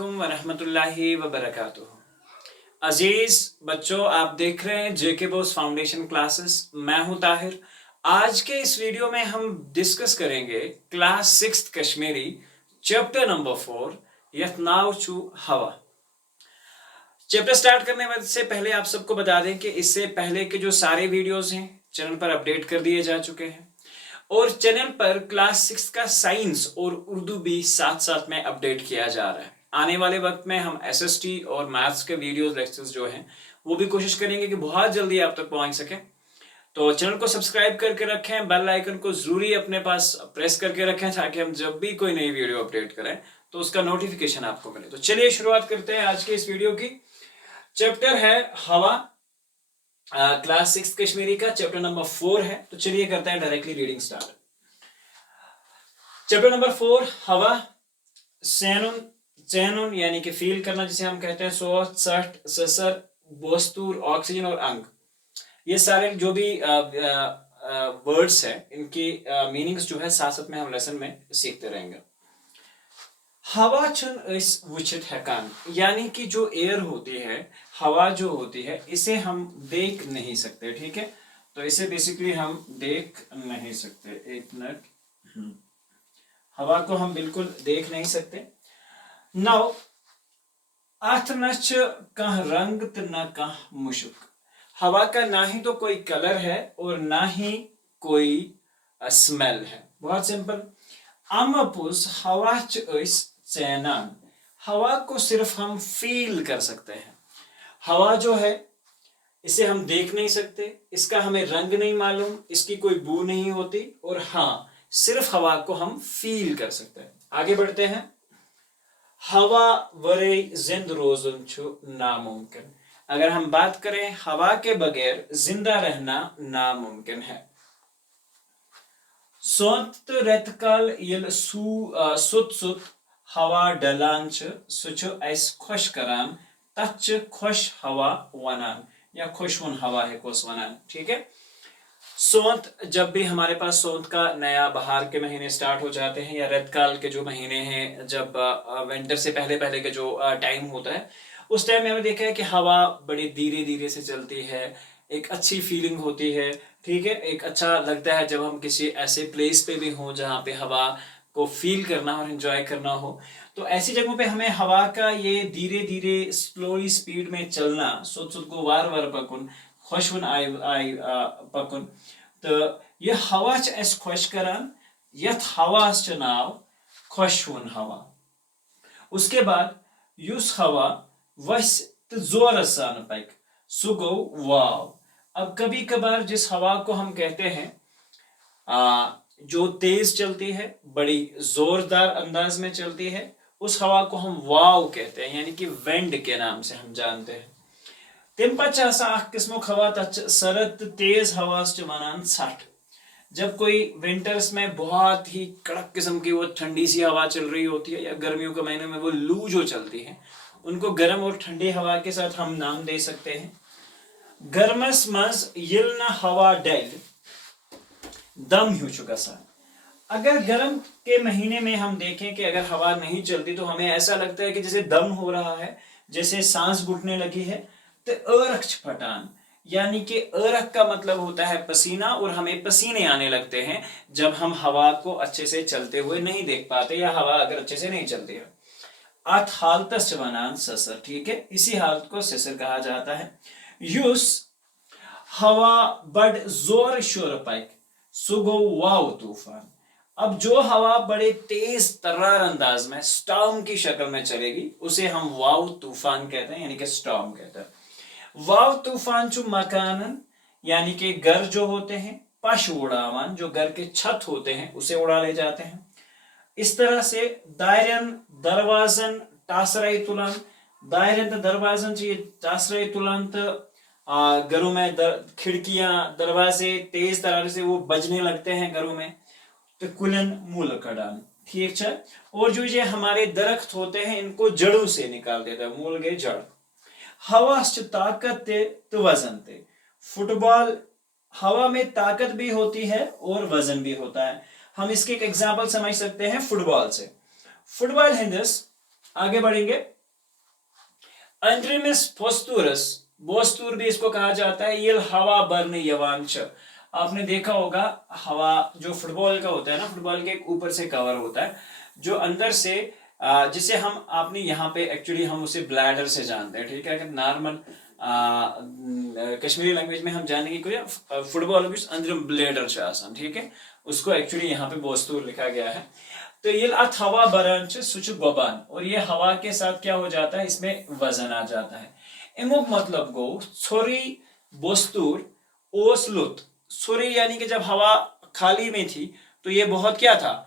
वालेकुम वरहमतुल्लाहि वबरकातुहू। अजीज बच्चों, आप देख रहे हैं जेके बोस फाउंडेशन क्लासेस। मैं हूं ताहिर। आज के इस वीडियो में हम डिस्कस करेंगे क्लास 6 कश्मीरी चैप्टर नंबर 4 यथनाव चू हवा। चैप्टर स्टार्ट करने से पहले आप सबको बता दें कि इससे पहले के जो सारे वीडियोस हैं चैनल पर अपडेट कर दिए जा चुके हैं और चैनल पर क्लास 6 का साइंस और उर्दू भी साथ साथ में अपडेट किया जा रहा है। आने वाले वक्त में हम एसएसटी और मैथ्स के वीडियोस लेक्चर्स जो हैं वो भी कोशिश करेंगे कि बहुत जल्दी आप तक पहुंच सके। तो चैनल को सब्सक्राइब करके रखें, बेल आइकन को जरूरी अपने पास प्रेस करके रखें ताकि हम जब भी कोई नई वीडियो अपडेट करें तो उसका नोटिफिकेशन आपको मिले। तो चलिए शुरुआत करते हैं आज के इस वीडियो की। चैप्टर है हवा, क्लास 6 कश्मीरी का चैप्टर नंबर 4 है। तो चलिए करते हैं directly reading start. Chapter number 4 हवा। सैनुन यानी कि फील करना जिसे हम कहते हैं, सोच, सठ, ससर, बोस्तूर, ऑक्सीजन और अंग, ये सारे जो भी वर्ड्स हैं इनकी मीनिंग्स जो है साथ साथ में हम लेसन में सीखते रहेंगे। हवा छन इस वुचित हैकान, यानी कि जो एयर होती है, हवा जो होती है, इसे हम देख नहीं सकते। ठीक है, तो इसे बेसिकली हम देख नहीं सकते। एक मिनट, हवा को हम बिल्कुल देख नहीं सकते। नाउ अथ न कह रंग त न कह मुशक, हवा का ना ही तो कोई कलर है और ना ही कोई स्मेल है। बहुत सिंपल। अमपुस हवा चैनान, हवा को सिर्फ हम फील कर सकते हैं। हवा जो है इसे हम देख नहीं सकते, इसका हमें रंग नहीं मालूम, इसकी कोई बू नहीं होती, और हाँ सिर्फ हवा को हम फील कर सकते हैं। आगे बढ़ते हैं। हवा वरे जिंद रोजन छु नामुमकिन, अगर हम बात करें हवा के बगैर जिंदा रहना नामुमकिन है। सोत रेतकाल यल सुत सुत हवा डलान सु एस खुश करान, तच खुश हवा वनान, या खुशवन हवा है कोस वनान। ठीक है, सोंत, जब भी हमारे पास सोंत का नया बहार के महीने स्टार्ट हो जाते हैं या रेतकाल के जो महीने हैं, जब विंटर से पहले पहले के जो टाइम होता है, उस टाइम में हमें देखा है कि हवा बड़ी धीरे धीरे से चलती है, एक अच्छी फीलिंग होती है। ठीक है, एक अच्छा लगता है जब हम किसी ऐसे प्लेस पे भी हों जहाँ पे हवा को फील करना और एंजॉय करना हो। तो ऐसी जगहों पे हमें हवा का ये धीरे धीरे स्लोली स्पीड में चलना, सुत सुत को वार वार पकुन, खुशवन आई पकुन, तो ये हवा एस खुश करान, यथ हवा नाव खुशवन हवा। उसके बाद युस हवा वस जोर सान पैक सु गो वाव। अब कभी कभार जिस हवा को हम कहते हैं जो तेज चलती है, बड़ी जोरदार अंदाज में चलती है, उस हवा को हम वाव कहते हैं, यानी कि विंड के नाम से हम जानते हैं। तिम पचा किस्मो हवा सरद तेज हवा वनान सठ, जब कोई विंटर्स में बहुत ही कड़क किस्म की वो ठंडी सी हवा चल रही होती है, या गर्मियों के महीने में वो लू जो चलती है, उनको गर्म और ठंडी हवा के साथ हम नाम दे सकते हैं। गर्मस मज यिलना हवा डेल दम हुचुगसा, अगर गर्म के महीने में हम देखें कि अगर हवा नहीं चलती तो हमें ऐसा लगता है कि जैसे दम हो रहा है, जैसे सांस घुटने लगी है। तो अरक्ष फटान, यानी कि अरक का मतलब होता है पसीना, और हमें पसीने आने लगते हैं जब हम हवा को अच्छे से चलते हुए नहीं देख पाते, या हवा अगर अच्छे से नहीं चलती है। अथ हालत वनान ससर, ठीक है, इसी हालत को ससर कहा जाता है। युस हवा बड़ जोर शोर पैक सुगो वाव तूफान, अब जो हवा बड़े तेज तर्रार अंदाज में स्टॉर्म की शक्ल में चलेगी उसे हम वाव तूफान कहते हैं, यानी कि स्टॉर्म कहते हैं। वाव तूफान चु मकानन, यानी कि घर जो होते हैं, पश उड़ावन, जो घर के छत होते हैं उसे उड़ा ले जाते हैं। इस तरह से दायरन दरवाजन टासराई तुलान, दायरन दरवाजन चाहिए टासराई तुलान, तो घरों में खिड़कियां दरवाजे तेज तरह से वो बजने लगते हैं घरों में। तो कुलन मूल कड़ान, ठीक है, और जो ये हमारे दरख्त होते हैं इनको जड़ों से निकाल देता है, मूल गए जड़। हवा ताकत तो वजन ते, फुटबॉल, हवा में ताकत भी होती है और वजन भी होता है। हम इसके एक एग्जाम्पल समझ सकते हैं फुटबॉल से। फुटबॉल हिंदस आगे बढ़ेंगे। अंद्रिमिस पोस्तूरस, बोस्तूर भी इसको कहा जाता है, ये हवा बरन यवांश। आपने देखा होगा हवा जो फुटबॉल का होता है ना, फुटबॉल के ऊपर से कवर होता है, जो अंदर से जिसे हम आपने यहाँ पे एक्चुअली हम उसे ब्लैडर से जानते हैं, ठीक है। अगर नॉर्मल कश्मीरी लैंग्वेज में हम जानेंगे कि फुटबॉल अंदर ब्लैडर से आसान, ठीक है, उसको एक्चुअली यहाँ पे बोस्तूर लिखा गया है। तो ये अथ हवा बरन सुच गोबान, और ये हवा के साथ क्या हो जाता है, इसमें वजन आ जाता है। इमुक मतलब गो छोरी बोस्तूर ओस लुत, छोरी यानी कि जब हवा खाली में थी तो ये बहुत क्या था,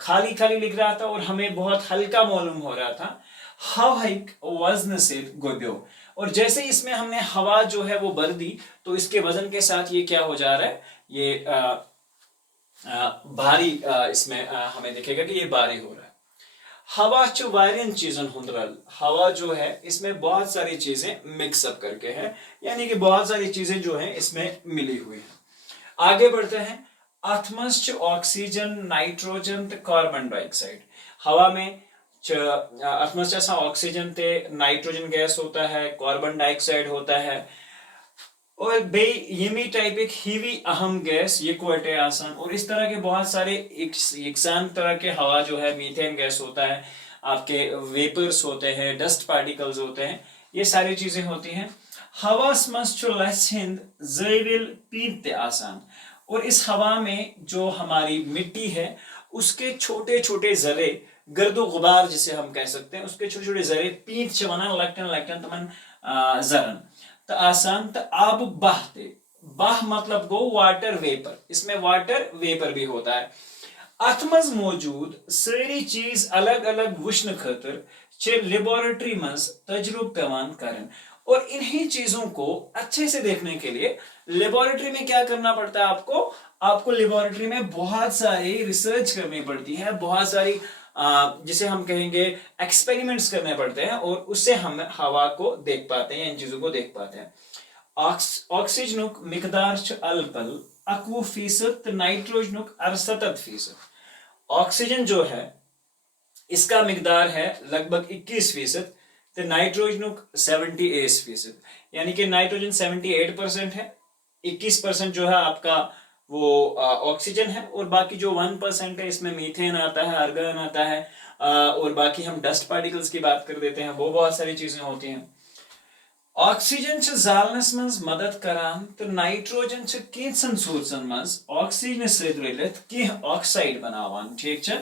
खाली खाली लिख रहा था और हमें बहुत हल्का मालूम हो रहा था। हवाइक वजन से गोब्यो, और जैसे इसमें हमने हवा जो है वो भर दी तो इसके वजन के साथ ये क्या हो जा रहा है, ये भारी, इसमें हमें दिखेगा कि ये भारी हो रहा है। हवा जो वारियन चीजन हुंदरल, हवा जो है इसमें बहुत सारी चीजें मिक्सअप करके है, यानी कि बहुत सारी चीजें जो है इसमें मिली हुई है। आगे बढ़ते हैं। अथमस ऑक्सीजन नाइट्रोजन कार्बन डाइऑक्साइड, हवा में अथमस जैसा ऑक्सीजन ते नाइट्रोजन गैस होता है, कार्बन डाइऑक्साइड होता है, और बे यमी टाइप एक हीवी अहम गैस ये कोटे आसान, और इस तरह के बहुत सारे इकसान तरह के हवा जो है, मीथेन गैस होता है, आपके वेपर्स होते हैं, डस्ट पार्टिकल्स होते हैं, ये सारी चीजें होती हैं। हवा हिंद जैविल पीते आसान, और इस हवा में जो हमारी मिट्टी है उसके छोटे छोटे जरे, गर्दो गुबार जिसे हम कह सकते हैं, उसके छोटे छोटे जरे पीत चवना लगटन लगटन तमन जरन तो आसान तो आब बहते, बह मतलब गो वाटर वेपर, इसमें वाटर वेपर भी होता है। अथमज मौजूद सारी चीज अलग अलग वुश्न खतर चे लेबोरेटरी मज तजुर्ब पेवान करन, और इन्हीं चीजों को अच्छे से देखने के लिए लेबोरेटरी में क्या करना पड़ता है आपको, आपको लेबोरेटरी में बहुत सारी रिसर्च करनी पड़ती है, बहुत सारी जिसे हम कहेंगे एक्सपेरिमेंट्स करने पड़ते हैं, और उससे हम हवा को देख पाते हैं, इन चीजों को देख पाते हैं। ऑक्सीजनुक मिकदार अल्पल 21% नाइट्रोजनुक 68%। ऑक्सीजन जो है इसका मिकदार है लगभग 21%, तो नाइट्रोजनुक 78%, यानी कि नाइट्रोजन 78% है, 21% जो है आपका वो ऑक्सीजन है, और बाकी जो 1% है इसमें मीथेन आता है, आर्गन आता है, और बाकी हम डस्ट पार्टिकल्स की बात कर देते हैं, वो बहुत सारी चीजें होती हैं। ऑक्सीजन जालनस मज मदद करान तो नाइट्रोजन कैंसन सोर्सन मज ऑक्सीजन सहित ऑक्साइड बनावान, ठीक है।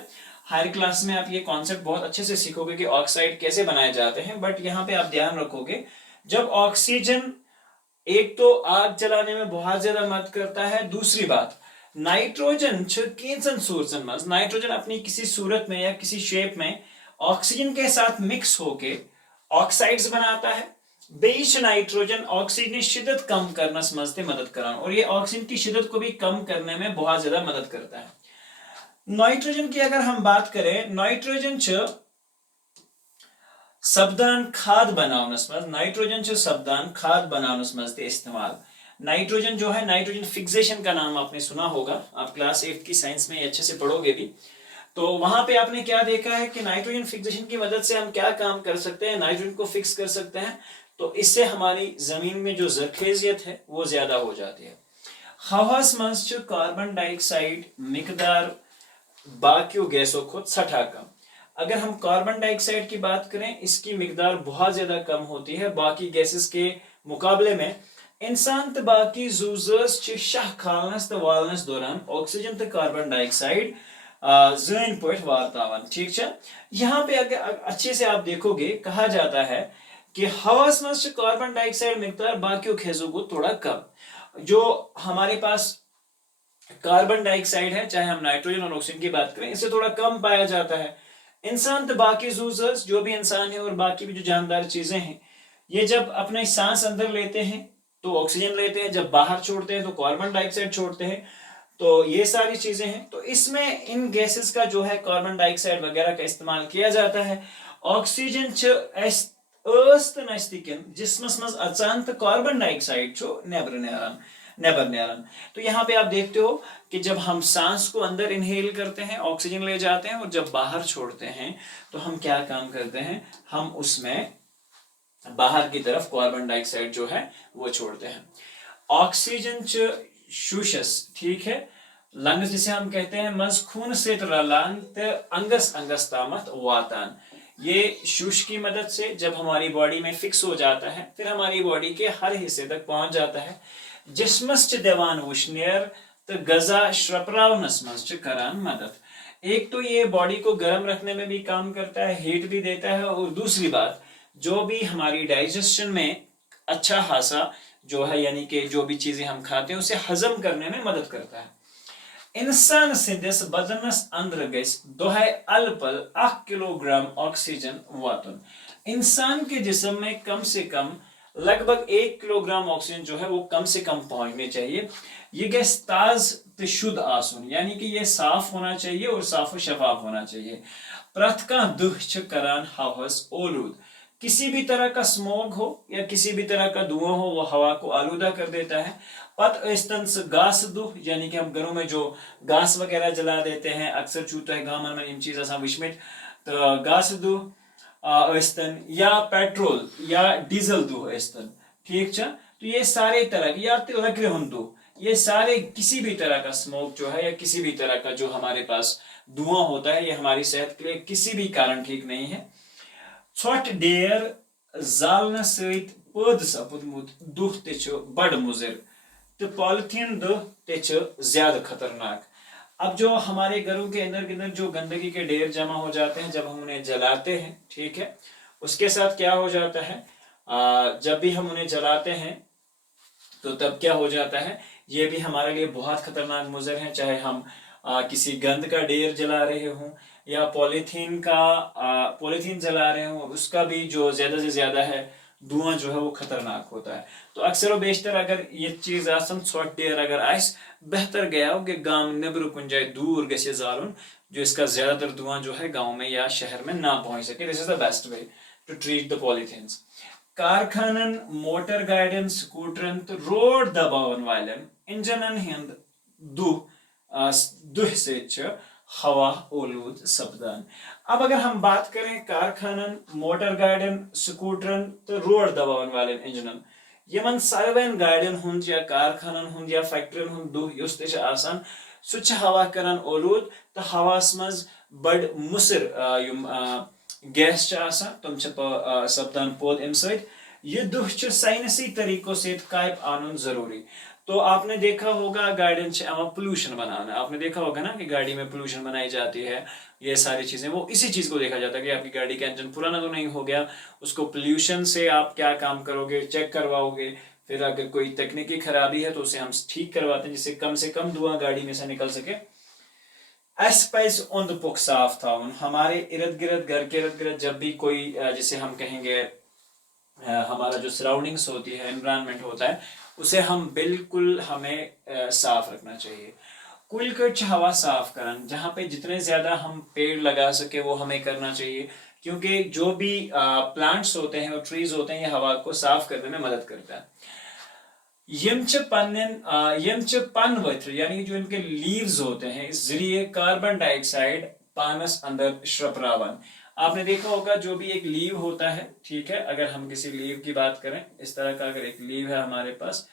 हायर क्लास में आप ये कॉन्सेप्ट बहुत अच्छे से सीखोगे कि ऑक्साइड कैसे बनाए जाते हैं, बट यहाँ पे आप ध्यान रखोगे जब ऑक्सीजन एक तो आग जलाने में बहुत ज्यादा मदद करता है, दूसरी बात नाइट्रोजन कैंसन सोर्सन मज, नाइट्रोजन अपनी किसी सूरत में या किसी शेप में ऑक्सीजन के साथ मिक्स होके ऑक्साइड्स बनाता है, बेच नाइट्रोजन ऑक्सीजन शिद्दत कम करना समझते मदद कराना, और ये ऑक्सीजन की शिद्दत को भी कम करने में बहुत ज्यादा मदद करता है। नाइट्रोजन की अगर हम बात करें, नाइट्रोजन सब्दान खाद बनावनस मज, नाइट्रोजन सब्दान खाद बनावनस मज इस्तेमाल। नाइट्रोजन जो है, नाइट्रोजन फिक्सेशन का नाम आपने सुना होगा, आप क्लास 8 की साइंस में अच्छे से पढ़ोगे भी, तो वहां पे आपने क्या देखा है कि नाइट्रोजन फिक्सेशन की मदद से हम क्या काम कर सकते हैं, नाइट्रोजन को फिक्स कर सकते हैं, तो इससे हमारी जमीन में जो जरखेजियत है वो ज्यादा हो जाती है। हवास मज कार्बन डाइऑक्साइड मिकदार बाकी गैसों को छठा कम, अगर हम कार्बन डाइऑक्साइड की बात करें इसकी मिकदार बहुत ज्यादा कम होती है बाकी गैसेस के मुकाबले में। इंसान तो बाकी जूजर्स शाह खालनस तो वालनस दौरान ऑक्सीजन तो कार्बन डाइऑक्साइड जन पट वार्तावन, ठीक है। यहाँ पे अगर अच्छे से आप देखोगे कहा जाता है कि हवास में कार्बन डाइऑक्साइड मिकदार बाकी खेजों को थोड़ा कम, जो हमारे पास कार्बन डाइऑक्साइड है, चाहे हम नाइट्रोजन और ऑक्सीजन की बात करें, इससे थोड़ा कम पाया जाता है। इंसान तो बाकी जूजर्स जो भी इंसान है और बाकी भी जो जानदार चीजें हैं, ये जब अपने सांस अंदर लेते हैं तो ऑक्सीजन लेते हैं, जब बाहर छोड़ते हैं तो कार्बन डाइऑक्साइड छोड़ते हैं, तो ये सारी चीजें हैं। तो इसमें इन गैसेस का जो है कार्बन डाइऑक्साइड वगैरह का इस्तेमाल किया जाता है। ऑक्सीजन जिसमस मज अचान तो कार्बन डाइऑक्साइड नेबर नेरान, नेबर नेरन। तो यहाँ पे आप देखते हो कि जब हम सांस को अंदर इनहेल करते हैं, ऑक्सीजन ले जाते हैं, और जब बाहर छोड़ते हैं तो हम क्या काम करते हैं, हम उसमें बाहर की तरफ कार्बन डाइऑक्साइड जो है वो छोड़ते हैं। ऑक्सीजन च शूशस, ठीक है, लंग्स जिसे हम कहते हैं, मज खून से रलान ते अंगस अंगस तामत वातान। ये शूश की मदद से जब हमारी बॉडी में फिक्स हो जाता है, फिर हमारी बॉडी के हर हिस्से तक पहुंच जाता है। जिस्मस च देवान वुशनेर तो गजा श्रपरावनस मस च करान मदद। एक तो ये बॉडी को गर्म रखने में भी काम करता है, हीट भी देता है, और दूसरी बात जो भी हमारी डाइजेशन में अच्छा खासा जो है, यानी कि जो भी चीजें हम खाते हैं उसे हजम करने में मदद करता है। इंसान सिंधिस बदनस अंदर गैस दोहे अलपल 1 किलोग्राम ऑक्सीजन वातुन। इंसान के जिस्म में कम से कम लगभग 1 किलोग्राम ऑक्सीजन जो है वो कम से कम पहुंचने चाहिए। ये गैस ताज ते शुद्ध आसुन, यानी कि ये साफ होना चाहिए और साफ और शफाफ होना चाहिए। प्रथका दुह छ करान हवस ओलूद। किसी भी तरह का स्मोक हो या किसी भी तरह का धुआं हो वो हवा को आलूदा कर देता है। पत इस्तंस गास दुह, यानी कि हम घरों में जो घास वगैरह जला देते हैं, अक्सर चूता है गांव में इन चीज आसान विशमिट तो घास दुह इस्तन या पेट्रोल या डीजल दुह इस्तन, ठीक छ। तो ये सारे तरह की या लकड़े हम दुह, ये सारे किसी भी तरह का स्मोक जो है या किसी भी तरह का जो हमारे पास धुआं होता है, ये हमारी सेहत के लिए किसी भी कारण ठीक नहीं है। छोट डेर जालना सहित पद सपुदमुत दुह ते छ बड़ मुजिर, तो पॉलिथीन दुह ते छ ज्यादा खतरनाक। अब जो हमारे घरों के अंदर जो गंदगी के ढेर जमा हो जाते हैं, जब हम उन्हें जलाते हैं, ठीक है, उसके साथ क्या हो जाता है, जब भी हम उन्हें जलाते हैं तो तब क्या हो जाता है, ये भी हमारे लिए बहुत खतरनाक मुजर है। चाहे हम किसी गंद का ढेर जला रहे हों या पॉलीथीन जला रहे हों, उसका भी जो ज्यादा से ज्यादा है धुआं जो है वो खतरनाक होता है। तो अक्सर व बेशतर अगर ये चीज आसन ছোট ढेर अगर आइस, बेहतर गया हो कि गांव नेबर कुछ जाए दूर गसे जालुन, जो इसका ज्यादातर धुआं जो है गांव में या शहर में ना पहुंच सके। This is the best way to treat the polythenes. कारखानन मोटर गाड़ियन स्कूटरन तो रोड दबावन वालन इंजनन हिंद दुह से हवा ओलूद सपदान। अब अगर हम बात करें कारखानन मोटर गाड़ियन स्कूटरन तो रोड दबावन वालन इंजनन, यमन सार्वेन गाड़ियन हुंद या कारखानन हुंद या फैक्ट्रियन हुंद दुह युस ते आसान, सु हवा करन ओलूद। तो हवास मज बड़ मुसर गैस तुम सपदान पौध अम सत। यह दुह साइंसी तरीकों से कायब आनुन जरूरी। तो आपने देखा होगा गाड़ियों से पोल्यूशन बनाना, आपने देखा होगा ना कि गाड़ी में पोल्यूशन बनाई जाती है, ये सारी चीजें, वो इसी चीज को देखा जाता है कि आपकी गाड़ी का इंजन पुराना तो नहीं हो गया, उसको पोल्यूशन से आप क्या काम करोगे, चेक करवाओगे, फिर अगर कोई तकनीकी खराबी है तो उसे हम ठीक करवाते हैं जिससे कम से कम धुआं गाड़ी में से निकल सके। एस्पाइस ओंद पुख साफ था हमारे इर्द गिर्द, घर के इर्द गिर्द जब भी कोई जिसे हम कहेंगे हमारा जो सराउंडिंग्स होती है, एनवायरनमेंट होता है, उसे हम बिल्कुल हमें साफ रखना चाहिए। कुल कच्छ हवा साफ करन, जहाँ पे जितने ज्यादा हम पेड़ लगा सके वो हमें करना चाहिए, क्योंकि जो भी प्लांट्स होते हैं और ट्रीज होते हैं ये हवा को साफ करने में मदद करता है। यम च पन वत्र, यानी जो इनके लीव्स होते हैं, इस जरिए कार्बन डाइऑक्साइड पानस अंदर श्रपरावन। आपने देखा होगा जो भी एक लीव होता है, ठीक है, अगर हम किसी लीव की बात करें, इस तरह का अगर एक लीव है हमारे पास,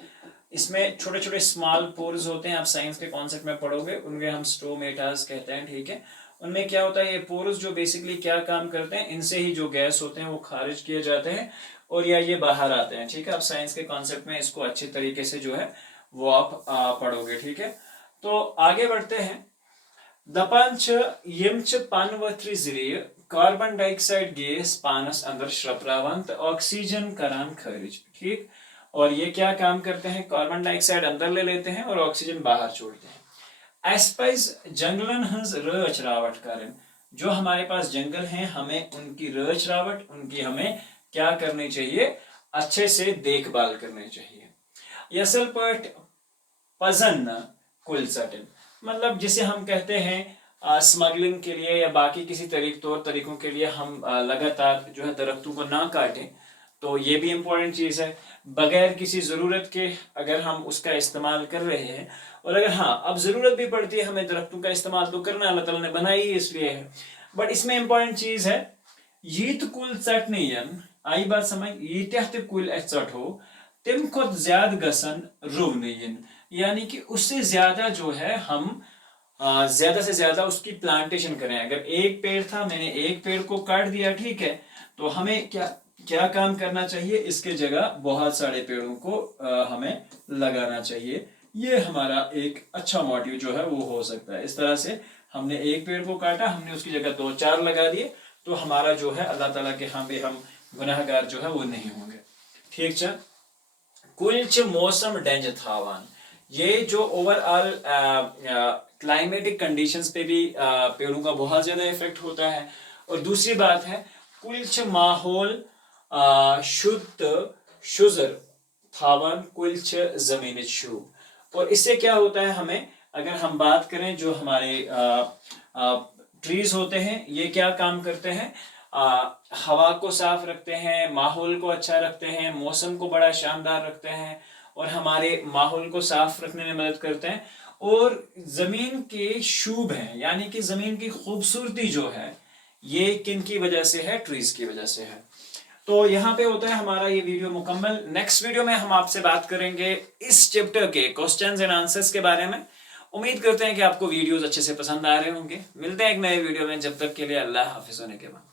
इसमें छोटे छोटे स्मॉल पोर्स होते हैं, आप साइंस के कॉन्सेप्ट में पढ़ोगे, उनके हम स्टोमेटास कहते हैं, ठीक है। उनमें क्या होता है, ये पोर्स जो बेसिकली क्या काम करते हैं, इनसे ही जो गैस होते हैं वो खारिज किए जाते हैं और या ये बाहर आते हैं, ठीक है। आप साइंस के कॉन्सेप्ट में इसको अच्छे तरीके से जो है वो आप पढ़ोगे, ठीक है। तो आगे बढ़ते हैं। दपान यम पानवथ्री जरिए कार्बन डाइऑक्साइड गैस पानस अंदर श्रपरावन तो ऑक्सीजन करान खारिज, ठीक। और ये क्या काम करते हैं, कार्बन डाइऑक्साइड अंदर ले लेते हैं और ऑक्सीजन बाहर छोड़ते हैं। एस्पाइस जंगलन हंस रच रावट करन, जो हमारे पास जंगल हैं हमें उनकी रच रावट, उनकी हमें क्या करनी चाहिए, अच्छे से देखभाल करनी चाहिए। यसल पट पजन कुल सटन, मतलब जिसे हम कहते हैं स्मगलिंग के लिए या बाकी किसी तौर तरीकों के लिए हम लगातार जो है दरख्तों को ना काटें, تو یہ بھی امپورٹنٹ چیز ہے. بغیر کسی ضرورت کے اگر ہم اس کا استعمال کر رہے ہیں، اور اگر ہاں اب ضرورت بھی پڑتی ہے ہمیں درختوں کا استعمال تو کرنا، اللہ تعالیٰ نے بنائی ہی اس لیے ہے. بٹ اس میں امپورٹنٹ چیز ہے یہ تو کل ژٹنہٕ آئی بات سمجھ، ییٖتیٛاہ تہِ کُلۍ اَسہِ ژٹہو تم کھۄتہٕ زیادٕ گژھن رُونہٕ. یعنی کہ اس سے زیادہ جو ہے ہم زیادہ سے زیادہ اس کی پلانٹیشن کریں. اگر ایک پیڑ تھا، میں نے ایک پیڑ کو کاٹ دیا، ٹھیک ہے، تو ہمیں کیا کام کرنا چاہیے، اس کے جگہ بہت سارے پیڑوں کو ہمیں لگانا چاہیے. یہ ہمارا ایک اچھا موٹیو جو ہے وہ ہو سکتا ہے. اس طرح سے ہم نے ایک پیڑ کو کاٹا، ہم نے اس کی جگہ 2-4 لگا دیے، تو ہمارا جو ہے اللہ تعالیٰ کے ہاں بھی ہم گناہ گار جو ہے وہ نہیں ہوں گے. ٹھیک چھ کُلۍ چھِ موسم ڈنجہِ تھاوان. یہ جو اوور آل کلائمیٹک کنڈیشنز پہ بھی پیڑوں کا بہت زیادہ افیکٹ ہوتا ہے. اور دوسری بات ہے کُلۍ چھِ ماحول شدھ تہٕ شُزر تھاوان، کُلۍ چھِ زمینٕچ شوٗب. اور اس سے کیا ہوتا ہے، ہمیں اگر ہم بات کریں جو ہمارے ٹریز ہوتے ہیں یہ کیا کام کرتے ہیں، ہوا کو صاف رکھتے ہیں، ماحول کو اچھا رکھتے ہیں، موسم کو بڑا شاندار رکھتے ہیں، اور ہمارے ماحول کو صاف رکھنے میں مدد کرتے ہیں. اور زمین کے شوب ہیں، یعنی کہ زمین کی خوبصورتی جو ہے یہ کن کی وجہ سے ہے، ٹریز کی وجہ سے ہے. تو یہاں پہ ہوتا ہے ہمارا یہ ویڈیو مکمل. نیکسٹ ویڈیو میں ہم آپ سے بات کریں گے اس چیپٹر کے کوسچنز اینڈ آنسرز کے بارے میں. امید کرتے ہیں کہ آپ کو ویڈیوز اچھے سے پسند آ رہے ہوں گے. ملتے ہیں ایک نئے ویڈیو میں، جب تک کے لیے اللہ حافظ. ہونے کے بعد